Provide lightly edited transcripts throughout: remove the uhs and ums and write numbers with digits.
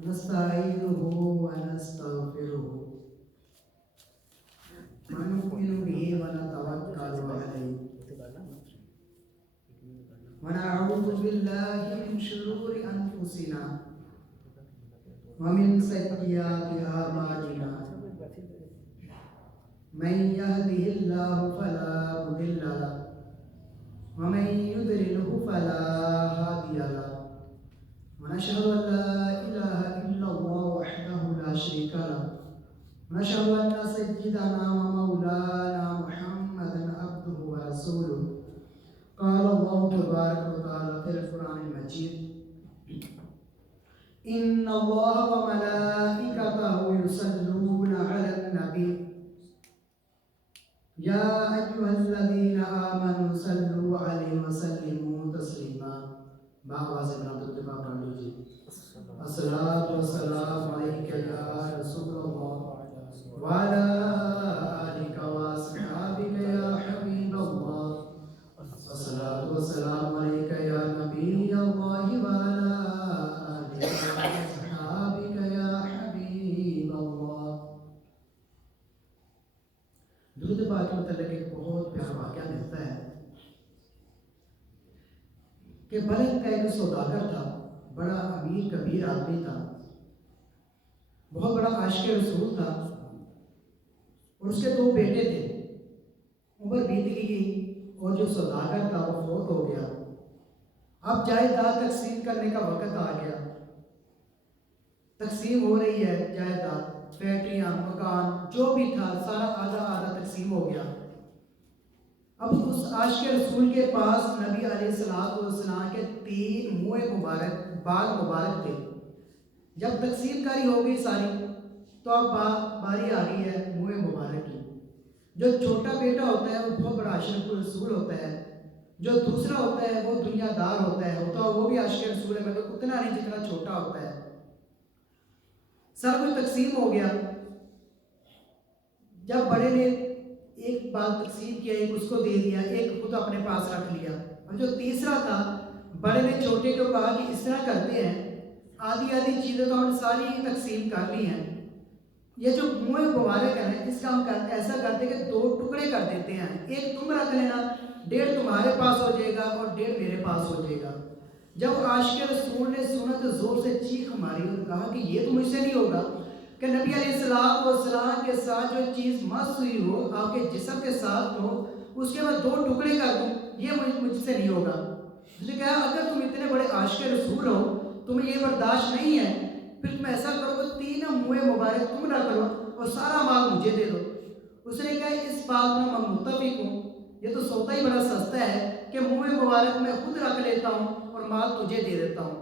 ونستعينه ونستغفره ونؤمن به ونتوكل عليه ونعوذ بالله من شرور أنفسنا ومن سيئات أعمالنا من يهده الله فلا مضل له ومن يضلله فلا هادي له ونشهد أن لا إله إلا الله وحده لا شريك له ونشهد أن سيدنا ومولانا محمدا عبده ورسوله قال الله تبارك وتعالى في القرآن المجيد إن الله وملائكته يصلون على النبي يا أيها الذين آمنوا صلوا عليه وسلموا تسليما بآواز بلند اتباع کر لیجیے الصلاۃ والسلام علیک یا رسول اللہ وعلی آلک واصحابک یا حبیب اللہ الصلاۃ والسلام علیک یا نبی اللہ وعلی آلک واصحابک یا حبیب اللہ۔ درود پاک کے متعلق ایک بہت پیارا واقعہ ملتا ہے کہ بلد کا ایک سوداگر تھا، بڑا امیر کبیر آدمی تھا، بہت بڑا عاشق رسول تھا، اور اس کے دو بیٹے تھے۔ عمر بیت گئی اور جو سوداگر تھا وہ فوت ہو گیا۔ اب جائیداد تقسیم کرنے کا وقت آ گیا، تقسیم ہو رہی ہے جائیداد، فیکٹریاں، مکان جو بھی تھا سارا آدھا آدھا تقسیم ہو گیا۔ اب اس عاشق رسول کے پاس نبی علیہ السلام کے 3 منہ مبارک بال مبارک تھے۔ جب تقسیم کاری ہو گئی ساری تو اب باری آ گئی ہے منہ مبارک کی۔ جو چھوٹا بیٹا ہوتا ہے وہ بہت بڑا عاشق رسول ہوتا ہے، جو دوسرا ہوتا ہے وہ دنیا دار ہوتا ہے وہ بھی عاشق رسول ہے مگر اتنا نہیں جتنا چھوٹا ہوتا ہے۔ سب کچھ تقسیم ہو گیا۔ جب بڑے نے ایک بال تقسیم کیا، ایک اس کو دے دیا، ایک خود اپنے پاس رکھ لیا، اور جو تیسرا تھا بڑے نے چھوٹے کو کہا کہ اس طرح کرتے ہیں، آدھی آدھی چیزیں تو ہم نے ساری تقسیم کر لی ہیں، یہ جو منہ مبارک ہے اس کا ہم ایسا کرتے کہ 2 ٹکڑے کر دیتے ہیں، ایک تم رکھ لینا، 1.5 تمہارے پاس ہو جائے گا اور 1.5 میرے پاس ہو جائے گا۔ جب عاشق رسول نے سنا تو زور سے چیخ ماری اور کہا کہ یہ تو مجھ سے نہیں ہوگا کہ نبی علیہ السلام کے ساتھ جو چیز مس ہوئی ہو، آپ کے جسم کے ساتھ ہو، اس کے بعد 2 ٹکڑے کر دوں، یہ مجھ سے نہیں ہوگا۔ اس نے کہا اگر تم اتنے بڑے عاشق رسول ہو، تمہیں یہ برداشت نہیں ہے، پھر تم ایسا کرو کہ 3 منہ مبارک تم نہ کرو اور سارا مال مجھے دے دو۔ اس نے کہا اس بات میں متفق ہوں، یہ تو سودا ہی بڑا سستا ہے کہ منہ مبارک میں خود رکھ لیتا ہوں اور مال تجھے دے دیتا ہوں۔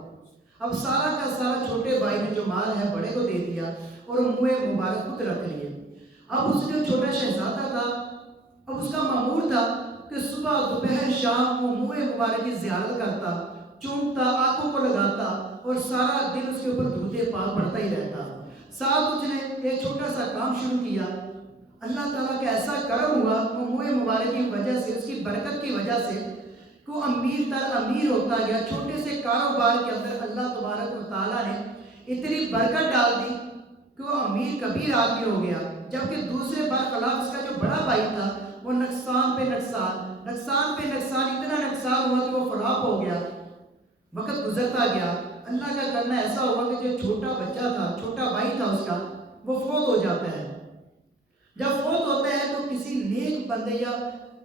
اب سارا کا سارا چھوٹے بھائی نے جو مال ہے بڑے کو دے دیا اور منہ مبارک خود رکھ لیے۔ اب اس جو چھوٹا شہزادہ تھا، اب اس کا مامور تھا کہ صبح دوپہر شام وہ منہ مبارک کی زیارت کرتا، چومتا، آنکھوں کو لگاتا اور سارا دن اس کے اوپر درود پاک پڑھتا ہی رہتا۔ ساتھ اس نے ایک چھوٹا سا کام شروع کیا، اللہ تعالیٰ کا ایسا کرم ہوا وہ منہ مبارک کی وجہ سے، اس کی برکت کی وجہ سے کہ وہ امیر تر امیر ہوتا گیا۔ چھوٹے سے کاروبار کے اندر اللہ تبارک و تعالیٰ نے اتنی برکت ڈال دی کہ وہ امیر کبیر آدمی ہو گیا، جبکہ دوسرے برخلاف اس کا جو بڑا بھائی تھا وہ نقصان پہ نقصان اتنا نقصان ہوا کہ وہ فلاپ ہو گیا۔ وقت گزرتا گیا، اللہ کا کرنا ایسا ہوا کہ جو چھوٹا بچہ تھا، چھوٹا بھائی تھا اس کا، وہ فوت ہو جاتا ہے۔ جب فوت ہوتا ہے تو کسی نیک بندے یا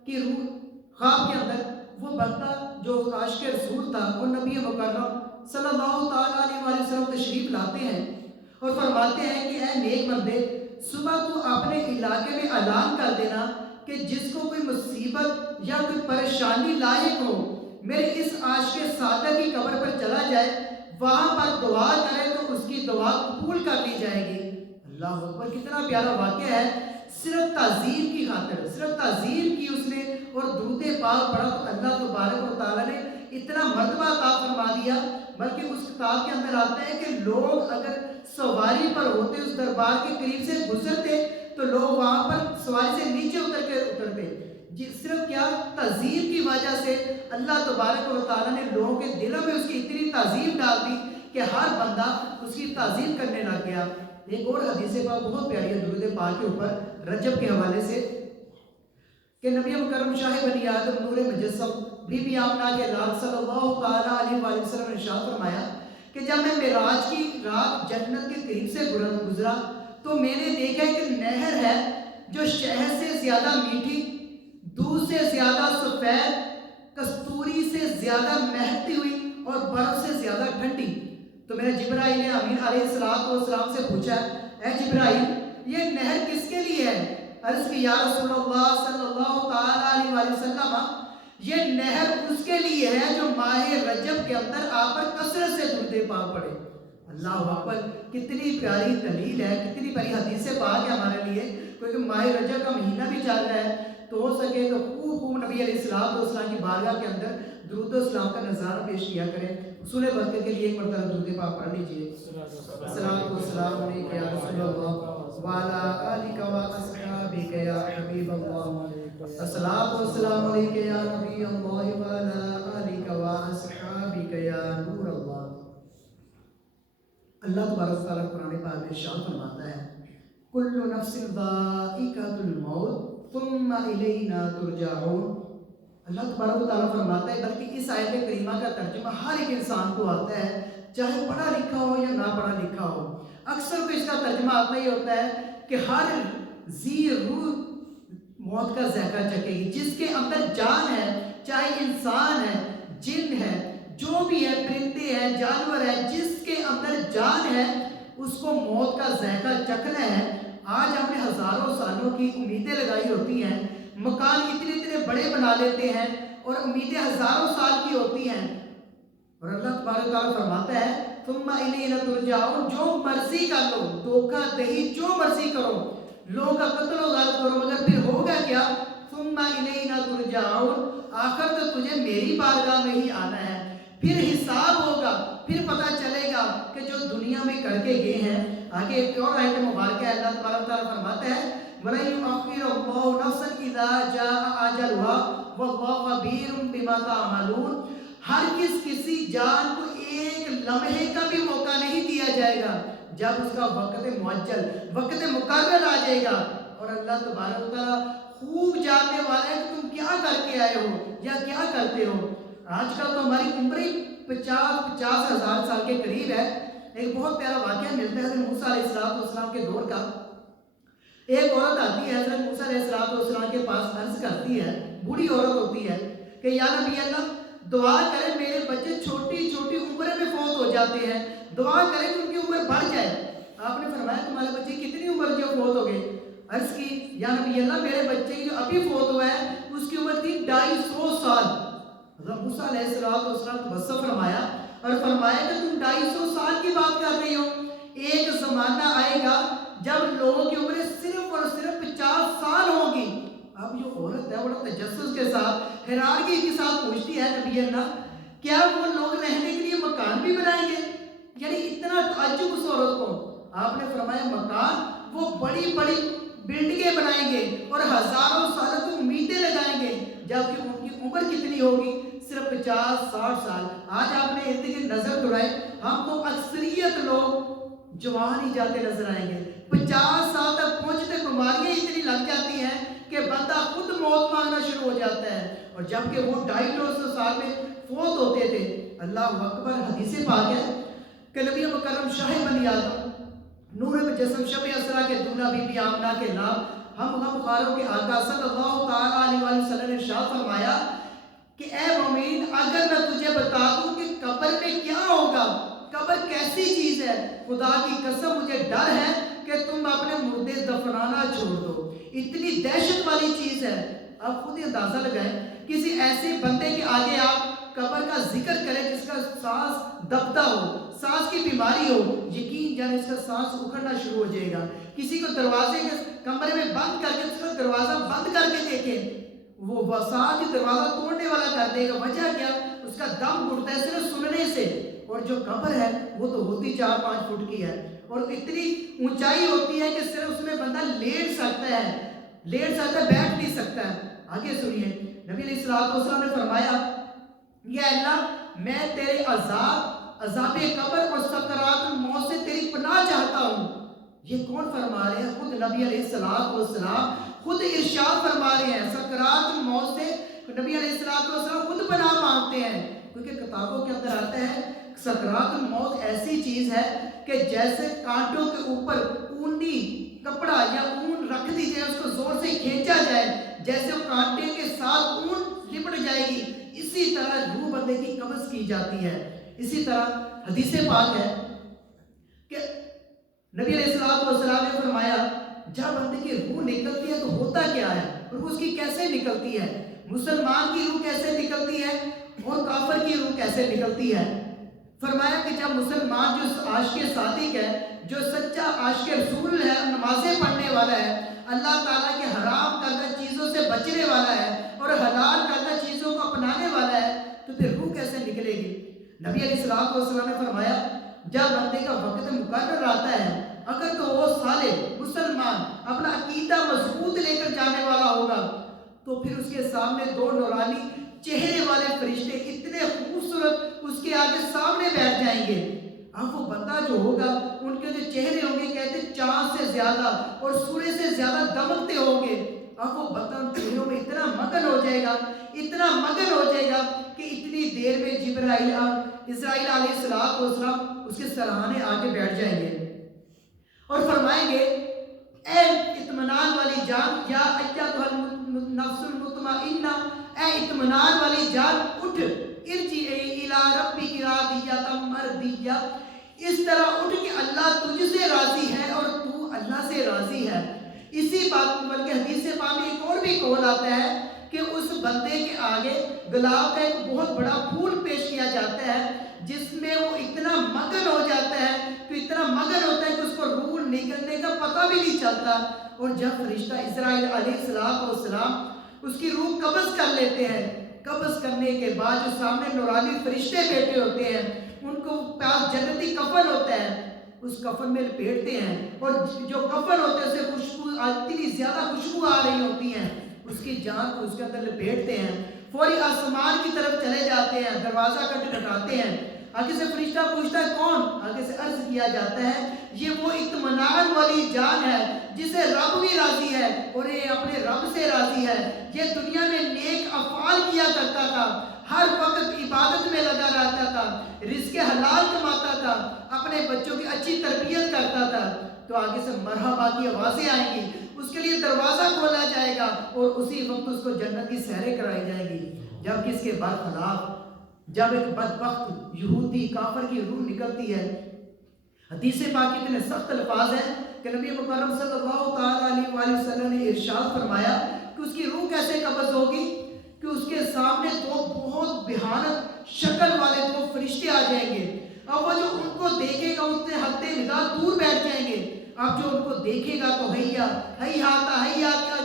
کی روح خواب کے اندر وہ بندہ جو عاشق رسول تھا وہ نبی مکرم صلی اللہ تعالیٰ علیہ وسلم تشریف لاتے ہیں اور فرماتے ہیں کہ اے نیک بندے، صبح تو اپنے علاقے میں اعلان کر دینا کہ جس کو کوئی مصیبت یا کوئی پریشانی لاحق ہو، میرے اس عاشق سادہ کی قبر پر چلا جائے، وہاں پر دعا کرے تو اس کی دعا قبول کر لی جائے گی۔ اللہ اکبر، کتنا پیارا واقعہ ہے۔ صرف تعظیم کی خاطر، صرف تعظیم کی اس نے اور درود پاک پڑھا تو اللہ تبارک و تعالیٰ نے اتنا مرتبہ عطا فرما دیا۔ بلکہ اس کتاب کے اندر آتا ہے کہ لوگ اگر سواری پر ہوتے، اس دربار کے قریب سے گزرتے تو لوگ وہاں پر سواری سے نیچے اترتے، صرف کیا تعظیم کی وجہ سے اللہ تبارک و تعالیٰ نے لوگوں کے دلوں میں اس کی اتنی تعظیم ڈال دی کہ ہر بندہ اس کی تعظیم کرنے لگ گیا۔ ایک اور حدیث پاک بہت پیاری ہے درود پاک کے اوپر رجب کے حوالے سے کہ نبی مکرم شاہ بنی آدم نور مجسم بی بی آمنہ کے لال صلی اللہ تعالیٰ علیہ وآلہ وسلم نے ارشاد فرمایا کہ جب میں معراج کی رات جنت کے قریب سے گزرا تو میں نے دیکھا کہ نہر ہے جو شہد سے زیادہ میٹھی، دودھ سے زیادہ سفید، کستوری سے زیادہ مہکتی ہوئی اور برف سے زیادہ ٹھنڈی۔ تو میں نے جبرائیل امین علیہ السلام سے پوچھا، اے جبرائیل یہ نہر کس کے لیے ہے؟ عرض کی یا رسول اللہ صلی اللہ تعالیٰ علیہ وآلہ وسلم یہ نہر اس کے لیے ہے جو ماہ رجب کے اندر آپ پر کثرت سے درود پاک پڑھے۔ اللہ اکبر، کتنی پیاری دلیل ہے، کتنی پیاری حدیث پاک ہے ہمارے لیے، کیونکہ ماہ رجب کا مہینہ بھی چل رہا ہے تو ہو سکے تو خوب نبی علیہ السلام کی بارگاہ کے اندر درود و اسلام کا نظارہ پیش کیا کریں۔ حصول برکت کے لیے ایک مرتبہ درود پاک پڑھ لیجئے۔ الصلاۃ والسلام علیک یا رسول اللہ وعلی آلک و اصحابک یا حبیب اللہ، الصلاۃ والسلام علیک یا نبی اللہ وعلی آلک و اصحابک یا نور اللہ۔ اللہ تبارک و تعالیٰ قرآن پاک میں ارشاد فرماتا ہے کل نفس ذائقۃ الموت ثم الینا ترجعون۔ اللہ تبارک و تعالیٰ فرماتا ہے بلکہ اس آیت کریمہ کا ترجمہ ہر ایک انسان کو آتا ہے، چاہے پڑھا لکھا ہو یا نہ پڑھا لکھا ہو۔ اکثر کو اس کا ترجمہ آتا ہی ہوتا ہے کہ ہر ذی روح موت کا ذائقہ چکھے گی، جس کے اندر جان ہے، چاہے انسان ہے، جن ہے، جو بھی ہے، پرندے ہیں، جانور ہے، جس کے اندر جان ہے اس کو موت کا ذائقہ چکھنا ہے۔ آج ہم نے ہزاروں سالوں کی امیدیں لگائی ہوتی ہیں، مکان اتنے بڑے بنا لیتے ہیں اور امیدیں ہزاروں سال کی ہوتی ہیں، اور اللہ تبارک و تعالیٰ فرماتا ہے ثم الینا ترجعون، جو مرضی کر لو، دھوکہ دہی جو مرضی کرو، لوگوں کا قتل و غارت کرو، مگر پھر ہوگا کیا؟ ثم الینا ترجعون، آخر تو تجھے میری بارگاہ میں ہی آنا ہے، پھر حساب ہوگا، پھر پتہ چلے گا کہ جو دنیا میں کر کے گئے ہیں۔ آگے ایک اور آیت مبارکہ ہے، اللہ تبارک و تعالیٰ فرماتا ہے وَلَن يُؤَخِّرَ اللَّهُ نَفْسًا إِذَا جَاءَ أَجَلُهَا وَاللَّهُ خَبِيرٌ بِمَا تَعْمَلُونَ۔ ہرگز کسی جان کو ایک لمحے کا بھی موقع نہیں دیا جائے گا جب اس کا وقت معجل، وقت مقرر آ جائے گا، اور اللہ تبارک و تعالیٰ خوب جاننے والا ہے کہ تم کیا کر کے آئے ہو یا کیا کرتے ہو۔ آج کل تو ہماری عمر 50 ہزار سال کے قریب ہے۔ ایک بہت پیارا واقعہ ملتا ہے حضرت موسیٰ علیہ السلام کے دور کا۔ ایک عورت آتی ہے حضرت موسیٰ علیہ السلام کے پاس، عرض کرتی ہے، بوڑھی عورت ہوتی ہے کہ یا نبی اللہ دعا کریں میرے بچے چھوٹی عمر میں فوت ہو جاتے ہیں، دعا کریں کہ ان کی عمر بڑھ جائے۔ آپ نے فرمایا تمہارے بچے کتنی عمر جو فوت ہو گئے؟ عرض کی یا نبی اللہ میرے بچے کی جو ابھی فوت ہوا ہے اس کی عمر تھی 250 سال۔ حضرت موسیٰ علیہ السلام تبسم فرمایا اور فرمایا کہ تم 250 سال کی بات کر رہی ہو، ایک زمانہ آئے گا جب لوگوں کی عمریں صرف اور صرف 50 سال ہوگی۔ اب جو عورت ہے بڑا تجسس کے ساتھ، حیرانگی کے ساتھ پوچھتی ہے نبی اللہ کیا وہ لوگ رہنے کے لیے مکان بھی بنائیں گے؟ یعنی اتنا تعجب اس عورت کو۔ آپ نے فرمایا مکان وہ بڑی بلڈنگیں بنائیں گے اور ہزاروں سالوں کی امیدیں لگائیں گے، جبکہ ان کی عمر کتنی ہوگی؟ صرف 50-60 سال۔ آج آپ نے ارد گرد نظر دوڑائے، ہم کو اکثریت لوگ جوان ہی جاتے نظر آئیں گے، 50 سال تک پہنچتے بیماریاں اتنی لگ جاتی ہیں کہ بندہ خود موت مانگنا شروع ہو جاتا ہے، اور جبکہ وہ 250 سال میں فوت ہوتے تھے۔ اللہ اکبر، حدیث پاک ہے کہ نبی مکرم شاہ بنی آدم نور مجسم شب اسرا کے دولہا بی بی آمنہ کے نام ہم بخاروں کے آقا صلی اللہ تعالیٰ علیہ وآلہ وسلم نے ارشاد فرمایا کہ اے مومن اگر میں تجھے بتا دوں کہ قبر میں کیا ہوگا، قبر کیسی چیز ہے، خدا کی قسم مجھے ڈر ہے کہ تم اپنے مردے دفنانا چھوڑ دو، اتنی دہشت والی چیز ہے۔ آپ خود ہی اندازہ لگائیں، کسی ایسے بندے کے آگے آپ قبر کا ذکر کریں جس کا سانس دبتا ہو، سانس کی بیماری ہو، یقین جانے اس کا سانس اکھڑنا شروع ہو جائے گا۔ کسی کو دروازے کے کمرے میں بند کر کے اس کا دروازہ بند کر کے دیکھیں، وہ ساتھ ہی دروازہ توڑنے والا کر دے گا۔ وجہ کیا؟ اس کا دم گھٹتا ہے صرف سننے سے، اور جو قبر ہے وہ تو ہوتی 4-5 فٹ کی ہے، اور اتنی اونچائی ہوتی ہے کہ صرف اس میں بندہ لیٹ سکتا ہے، بیٹھ نہیں سکتا ہے۔ آگے سنیے، نبی علیہ السلام نے فرمایا یا اللہ میں تیرے عذاب عذاب قبر اور سکرات الموت سے تیری پناہ چاہتا ہوں۔ یہ کون فرما رہے ہیں؟ خود نبی علیہ السلام خود ارشاد فرما رہے ہیں، سکرات الموت سے نبی علیہ السلام خود پناہ مانگتے ہیں، کیونکہ کتابوں کے اندر آتا ہے سکرات الموت ایسی چیز ہے کہ جیسے کانٹوں کے اوپر اونی کپڑا یا اون رکھ دی جائے، اس کو زور سے کھینچا جائے، جیسے وہ کانٹے کے ساتھ اون لپٹ جائے گی، اسی طرح روح بندے کی قبض کی جاتی ہے۔ اسی طرح حدیث پاک ہے کہ نبی علیہ السلام نے فرمایا جب بندے کی روح نکلتی ہے تو ہوتا کیا ہے، روح اس کی کیسے نکلتی ہے، مسلمان کی روح کیسے نکلتی ہے اور کافر کی روح کیسے نکلتی ہے۔ فرمایا کہ جب مسلمان جو عاشق صادق ہے، جو سچا عاشق رسول ہے، نمازیں پڑھنے والا ہے، اللہ تعالیٰ کے حرام کردہ چیزوں سے بچنے والا ہے اور حلال کردہ چیزوں کو اپنانے والا ہے، تو پھر روح کیسے نکلے گی؟ نبی علیہ السلام نے فرمایا جب بندے کا وقت مقرر آتا ہے، اگر تو وہ صالح مسلمان اپنا عقیدہ مضبوط لے کر جانے والا ہوگا، تو پھر اس کے سامنے دو نورانی چہرے والے فرشتے اتنے خوبصورت اس کے آگے سامنے بیٹھ جائیں گے۔ اب وہ بندہ جو ہوگا، ان کے جو چہرے ہوں گے کہتے چاند سے زیادہ اور سورج سے زیادہ دمکتے ہوں گے۔ اب وہ بندہ ان چہروں میں اتنا مگن ہو جائے گا، اتنا مگن ہو جائے گا کہ اتنی دیر میں اسرائیل علیہ السلام اس کے سرہانے آگے بیٹھ جائیں گے اور فرمائیں گے اے اطمینان والی جان، یا ایتھا النفس المطمئنہ، اے اطمینان والی جان اٹھ، ارجعی الی ربک راضیۃ مرضیہ، اس طرح اٹھ کہ اللہ تجھ سے راضی ہے اور تو اللہ سے راضی ہے۔ اسی بات بلکہ حدیث پاک میں ایک اور بھی قول آتا ہے کہ اس بندے کے آگے گلاب کا ایک بہت بڑا پھول پیش کیا جاتا ہے، جس میں وہ اتنا مگن ہو جاتا ہے کہ اتنا مگن ہوتا ہے کہ اس کو روح نکلنے کا پتہ بھی نہیں چلتا، اور جب فرشتہ اسرائیل علیہ السلام اس کی روح قبض کر لیتے ہیں، قبض کرنے کے بعد جو سامنے نورانی فرشتے بیٹھے ہوتے ہیں، ان کو پاس جنتی کفن ہوتا ہے، اس کفن میں لپیٹتے ہیں، اور جو کفن ہوتے ہیں اسے خوشبو اتنی زیادہ خوشبو آ رہی ہوتی ہیں، اس کی جان کو اس کے اندر لپیٹتے ہیں، فوری آسمان کی طرف چلے جاتے ہیں، دروازہ کھٹکھٹاتے ہیں، آگے سے فرشتہ پوچھتا ہے کون؟ آگے سے عرض کیا جاتا ہے یہ وہ اطمینان والی جان ہے جسے رب بھی راضی ہے اور یہ اپنے رب سے راضی ہے، یہ دنیا میں نیک افعال کیا کرتا تھا، ہر وقت عبادت میں لگا رہتا تھا، رزق حلال کماتا تھا، اپنے بچوں کی اچھی تربیت کرتا تھا، تو آگے سے مرحبا کی آوازیں آئیں گی، اس کے لیے دروازہ کھولا جائے گا اور اسی وقت اس کو جنت کی سیریں کرائی جائیں گی۔ جبکہ اس کے برخلاف جب ایک بدبخت یہودی کافر کی روح نکلتی ہے، حدیث پاک اتنے سخت الفاظ ہیں کہ نبی مکرم صلی اللہ تعالیٰ علیہ وآلہ وسلم نے ارشاد فرمایا کہ اس کی روح کیسے قبض ہوگی کہ اس کے سامنے دو بہت بھیانک شکل والے دو فرشتے آ جائیں گے، اب وہ جو ان کو دیکھے گا اس سے حد نگاہ دور بیٹھ جائیں گے، اب جو ان کو دیکھے گا تو ہیہاتا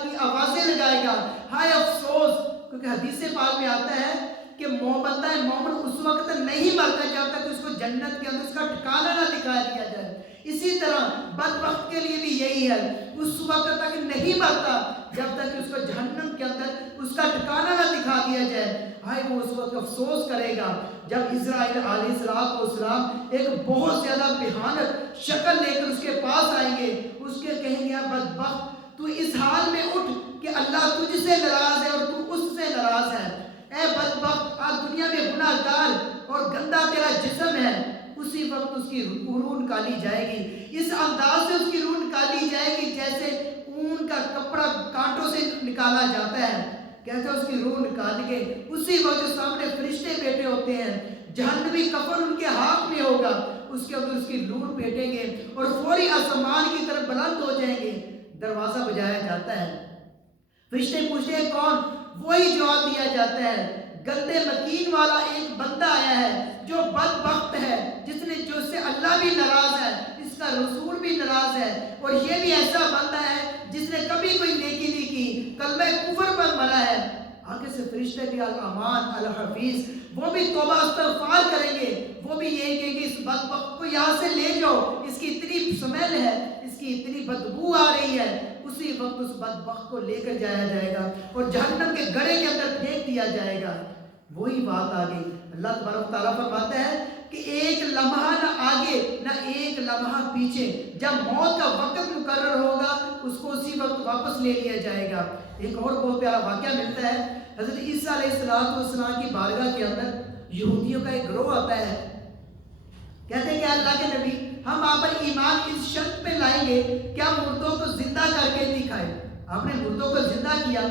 کی آوازیں لگائے گا، ہائے افسوس، کیونکہ حدیث پاک میں آتا ہے کہ بندہ مومن اس وقت نہیں مرتا جب تک اس کو جنت کے اندر اس کا ٹھکانہ نہ دکھا دیا جائے۔ اسی طرح بدبخت کے لیے بھی یہی ہے، اس وقت تک نہیں مرتا جب تک اس کو جہنم کے اندر اس کا ٹھکانہ نہ دکھا دیا جائے۔ ہائے وہ اس وقت افسوس کرے گا جب اسرائیل علیہ السلام ایک بہت زیادہ بھیانک شکل لے کر اس کے پاس آئیں گے، اس کے کہیں گے بدبخت تو اس حال میں اٹھ کہ اللہ تجھ سے ناراض ہے اور تو اس سے ناراض ہے، اے بدبخت آج دنیا میں گناہ گار اور گندا تیرا جسم ہے، اسی وقت اس کی روح نکالی جائے گی، اس انداز سے اس کی روح نکالی جائے گی جیسے اون کا کپڑا کانٹوں سے نکالا جاتا ہے، کہتے ہیں اس کی روح نکال کے اسی وقت جو سامنے فرشتے بیٹھے ہوتے ہیں، جہنمی کفن ان کے ہاتھ میں ہوگا، اس کے اندر اس کی روح پیٹیں گے اور فوری آسمان کی طرف بلند ہو جائیں گے، دروازہ بجایا جاتا ہے، فرشتے پوچھتے ہیں کون؟ وہی جواب دیا جاتا ہے گندے مکین والا ایک بندہ آیا ہے جو بدبخت ہے، جس سے اللہ بھی ناراض ہے، اس کا رسول بھی ناراض ہے، اور یہ بھی ایسا بندہ ہے جس نے کبھی کوئی نیکی نہیں کی، کلمہ کفر پر مرا ہے۔ آگے سے فرشتے بھی الامان الحفیظ، وہ بھی توبہ استغفار کریں گے، وہ بھی یہی کہیں گے اس بدبخت کو یہاں سے لے جاؤ، اس کی اتنی سمیل ہے، اس کی اتنی بدبو آ رہی ہے، اسی وقت اس بدبخت کو لے کر جایا جائے گا اور جہنم کے گڑھے کے اندر پھینک دیا جائے گا۔ وہی بات آ گئی. اللہ تبارک و تعالیٰ فرماتا ہے کہ ایک لمحہ نہ آگے نہ ایک لمحہ پیچھے، جب موت کا وقت مقرر ہوگا اس کو اسی وقت واپس لے لیا جائے گا. ایک اور بہت پیارا واقعہ ملتا ہے. حضرت عیسیٰ علیہ السلام کی بارگاہ کے اندر یہودیوں کا ایک گروہ آتا ہے. کہتے ہیں کہ اللہ کے نبی، ہم آپ پر ایمان اس شرط پہ لائیں گے کہ آپ مردوں کو زندہ کر کے دکھائیں. آپ نے مردوں کو زندہ کیا.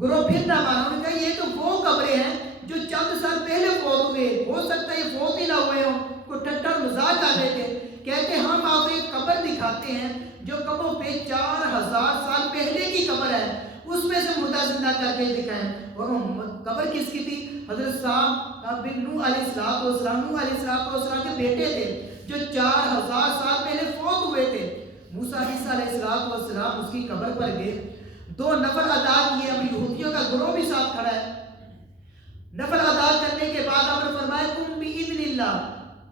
گروہ پھر نہ مانا. انہوں نے کہا یہ تو وہ قبریں ہیں جو چند سال پہلے فوت ہوئے، ہو سکتا ہے یہ فوت ہی نہ ہوئے ہوں. کوئی ٹٹر مزاق کر رہے تھے. کہتے ہم آپ کو ایک قبر دکھاتے ہیں جو کم و بیش 4000 سال پہلے کی قبر ہے، اس میں سے مردہ زندہ کر کے دکھائیں. اور وہ قبر کس کی تھی؟ حضرت سام بن نوح علیہ السلام کے بیٹے تھے جو 4000 سال پہلے فوت ہوئے تھے. موسیٰ علیہ السلام اس کی قبر پر گئے. 2 نفل ادا کیے. اب یہودیوں کا گروہ بھی ساتھ کھڑا ہے. نفل ادا کرنے کے بعد آپ نے فرمایا قم بإذن اللہ.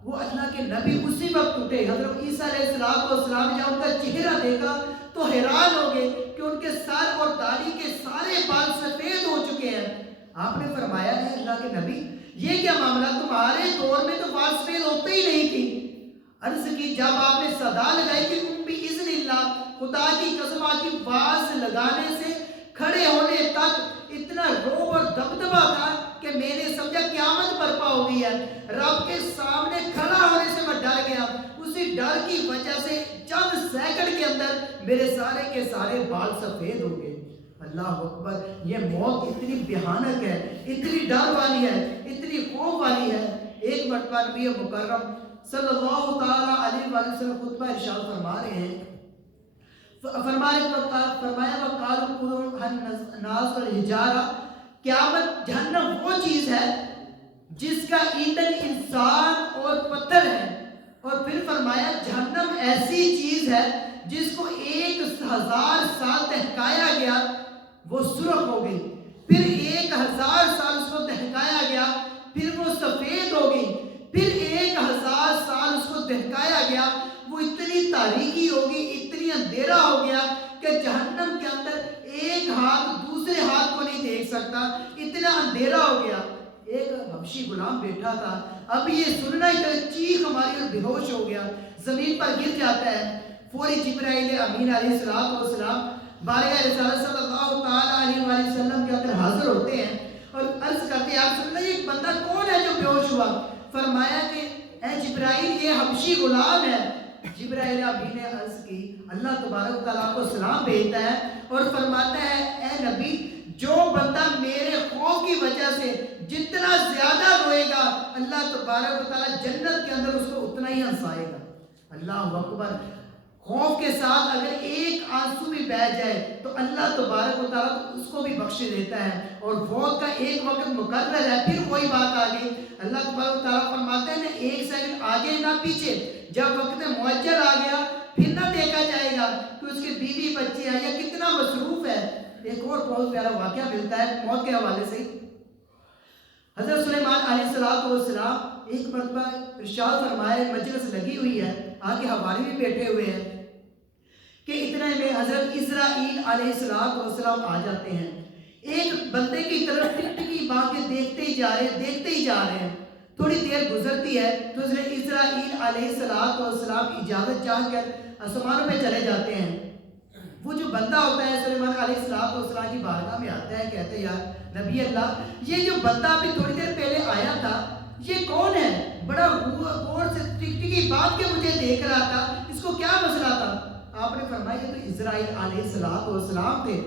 وہ اللہ کے نبی اسی وقت اٹھے. حضرت عیسیٰ علیہ السلام نے جب ان کا چہرہ دیکھا تو حیران ہو گئے کہ ان کے سر اور داڑھی کے سارے بال سفید ہو چکے ہیں. آپ نے فرمایا ہے اللہ کے نبی یہ کیا معاملہ؟ تمہارے دور میں تو بال سفید ہوتے ہی نہیں تھی. عرض کی جب آپ نے صدا لگائی کہ قم بإذن اللہ، خدا کی قسم آپ کی آواز لگانے سے کھڑے ہونے تک اتنا روب اور دبدبا تھا کہ میں نے سمجھا قیامت برپا ہو گئی ہے. رب کے سامنے کھڑا ہونے سے میں ڈر گیا. اسی ڈر کی وجہ سے چند سیکنڈ کے اندر میرے سارے کے سارے بال سفید ہو گئے. اللہ اکبر. یہ موت اتنی بھیانک ہے، اتنی ڈر والی ہے، اتنی خوف والی ہے. ایک مرتبہ نبی مکرم صلی اللہ تعالیٰ علیہ وآلہ وسلم خطبہ ارشاد فرما رہے ہیں. فرمایا وقالوا قلوب الناس والحجارہ، قیامت جہنم وہ چیز ہے جس کا ایندھن انسان اور پتھر ہے. اور پھر فرمایا جہنم ایسی چیز ہے جس کو 1000 سال دہکایا گیا وہ سرخ ہو گئی، پھر 1000 سال اس کو دہکایا گیا پھر وہ سفید ہو گئی، پھر 1000 سال اس کو دہکایا گیا وہ اتنی تاریکی ہوگی، اتنی اندھیرا ہو گیا کہ جہنم کے اندر ایک ہاتھ دوسرے ہاتھ کو نہیں دیکھ سکتا، اتنا اندھیرا ہو گیا. ایک حبشی غلام بیٹھا تھا. اب یہ سننا ہی چیخ ہماری اور بے ہوش ہو گیا، زمین پر گر جاتا ہے. فوری جبرائیل امین علیہ السلام بارگاہ رسالت صلی اللہ تعالیٰ علیہ وآلہ وسلم کے اندر حاضر ہوتے ہیں اور عرض کرتے ہیں آپ سننا یہ بندہ کون ہے جو بے ہوش ہوا؟ فرمایا کہ اے جبرائیل یہ حبشی غلام ہے. جبرائیل امین نے عرض کی اللہ تبارک تعالیٰ کو سلام بھیجتا ہے اور فرماتا ہے اے نبی جو بندہ میرے خوف کی وجہ سے جتنا زیادہ روئے گا اللہ تبارک و تعالیٰ جنت کے اندر اس کو اتنا ہی ہنسائے گا. اللہ اکبر. خوف کے ساتھ اگر ایک آنسو بھی بہہ جائے تو اللہ تبارک و تعالیٰ اس کو بھی بخش دیتا ہے. اور موت کا ایک وقت مقرر ہے. پھر وہی بات آ گئی. اللہ تبارک و تعالیٰ فرماتے ہیں نہ ایک سیکنڈ آگے نہ پیچھے. جب وقت معجل آ گیا پھر نہ دیکھا جائے گا کہ اس کے بیوی بچے ہیں یا کتنا مصروف ہے. ایک اور بہت پیارا واقعہ ملتا ہے موت کے حوالے سے. حضرت سلیمان علیہ السلام ایک مرتبہ ارشاد فرمائے مجلس لگی ہوئی ہے، آگے حوالی بھی بیٹھے ہوئے ہیں کہ اتنے میں حضرت اسرائیل علیہ السلام آ جاتے ہیں. ایک بندے کی طرف ٹکٹکی باندھ کے دیکھتے ہی جا رہے ہیں. تھوڑی دیر گزرتی ہے تو حضرت اسرائیل علیہ السلام اجازت چاہ کر آسمانوں پہ چلے جاتے ہیں. وہ جو بندہ ہوتا ہے سلیمان علیہ السلام کی بارگاہ میں آتا ہے، کہتے ہیں یار نبی اللہ یہ جو بندہ ابھی تھوڑی دیر پہلے آیا تھا یہ کون ہے؟ بڑا غور سے ٹکٹکی باندھ کے مجھے دیکھ رہا تھا، اس کو کیا مسئلہ تھا؟ آپ نے فرمایا کہ تو اسرائیل علیہ السلام تھے.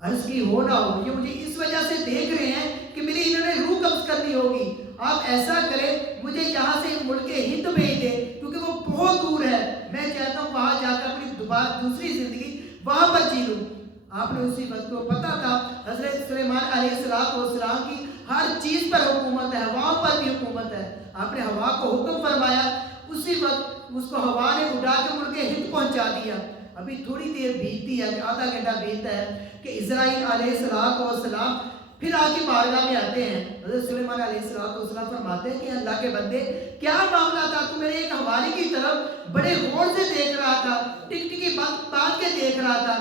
عرض کی ہو نہ ہو یہ مجھے اس وجہ سے دیکھ رہے ہیں کہ میری انہوں نے روح قبض کرنی ہوگی. آپ ایسا کریں مجھے یہاں سے ملک ہند بھیج دیں کیونکہ وہ بہت دور ہے، میں چاہتا ہوں وہاں جا کر اپنی دوسری زندگی وہاں پر جی لوں. آپ نے اسی وقت کو پتا تھا حضرت سلیمان علیہ السلام کی ہر چیز پر حکومت ہے، ہوا پر بھی حکومت ہے. آپ نے ہوا کو حکم فرمایا، اسی وقت اس کو ہوا نے اڑا کے ملک ہند پہنچا دیا. ابھی تھوڑی دیر بیتتی ہے، آدھا گھنٹہ بیتتا ہے کہ اسرائیل علیہ السلام پھر آگے بارگاہ میں آتے ہیں. حضرت سلیمان علیہ السلام فرماتے ہیں کہ اللہ کے بندے کیا معاملہ تھا؟ تو میرے ایک حوالی کی طرف بڑے غور سے دیکھ رہا تھا، ٹکٹکی باندھ کے دیکھ رہا تھا.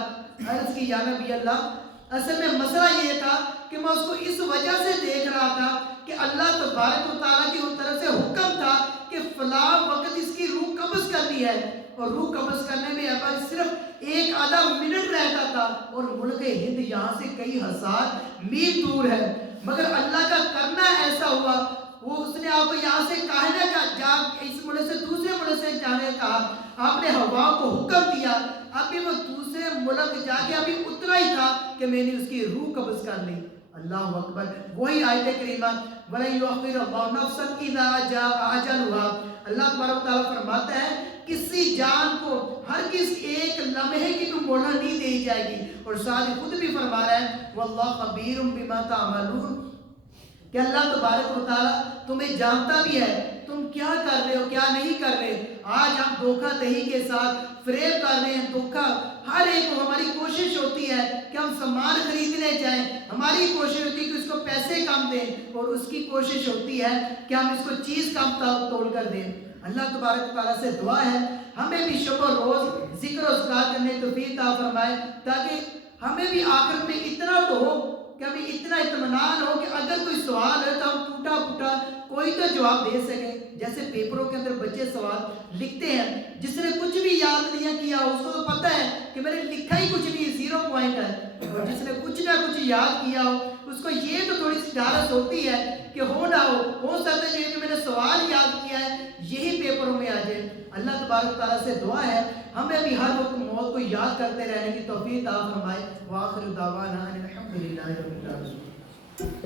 عرض کی یا نبی اللہ اصل میں مسئلہ یہ تھا کہ کہ میں اس کو اس وجہ سے دیکھ رہا تھا کہ اللہ تبارک و تعالیٰ کی ان طرف سے حکم تھا کہ فلاں وقت اس کی روح قبض کرنی ہے، اور روح قبض کرنے میں اب صرف ایک آدھا منٹ رہتا تھا، اور ملک ہند یہاں سے کئی ہزار میل دور ہے، مگر اللہ کا کرنا ایسا ہوا، وہ اس نے آپ کو یہاں سے کہنے کا جا اس ملک سے دوسرے ملک سے جانے کا آپ نے ہوا کو حکم دیا، ابھی وہ دوسرے ملک جا کے ابھی اتنا ہی تھا کہ میں نے اس کی روح قبض کر لی۔ اللہ اکبر۔ وہی آیت کریمہ وَلَن يُؤَخِّرَ اللَّهُ نَفْسًا إِذَا جَاءَ أَجَلُهَا، اللہ تبارک و تعالیٰ فرماتا ہے کسی جان کو ہر کس ایک لمحے کی بھی مہلت نہیں دی جائے گی، اور ساتھ ہی خود بھی فرما رہا ہے وَاللَّهُ خَبِيرٌ بِمَا تَعْمَلُونَ، کہ اللہ تبارک و تعالیٰ تمہیں جانتا بھی ہے تم کیا کر رہے ہو کیا نہیں کر رہے۔ آج ہم دھوکہ دہی کے ساتھ فریب کر رہے ہیں، دھوکہ ہر ایک کو، ہماری کوشش ہوتی ہے کہ ہم سامان خریدنے جائیں، ہماری کوشش ہوتی ہے کہ اس کو پیسے کم دیں، اور اس کی کوشش ہوتی ہے کہ ہم اس کو چیز کم تول کر دیں۔ اللہ تبارک و تعالیٰ سے دعا ہے ہمیں بھی شب و روز ذکر و اذکار کرنے کی توفیق عطا فرمائے، تاکہ ہمیں بھی آخرت میں اتنا تو ہو کہ ہمیں اتنا اطمینان ہو کہ اگر کوئی سوال ہے تو ہم ٹوٹا پھوٹا کوئی تو جواب دے سکیں۔ جیسے پیپروں کے اندر بچے سوال لکھتے ہیں، جس نے کچھ بھی یاد نہیں کیا اس کو تو پتہ ہے کہ میں نے لکھا ہی کچھ نہیں، 0 پوائنٹ ہے، اور جس نے کچھ نہ کچھ یاد کیا ہو اس کو یہ تو تھوڑی سی ڈھارس ہوتی ہے کہ ہو نہ ہو سکتا ہے کہ میں نے سوال یاد کیا ہے یہی پیپروں میں آ جائے۔ اللہ تبارک تعالیٰ سے دعا ہے ہمیں بھی ہر وقت موت کو یاد کرتے رہنے کی توفیق عطا فرمائے۔ وآخر دعوانا ان الحمد للہ رب العالمین۔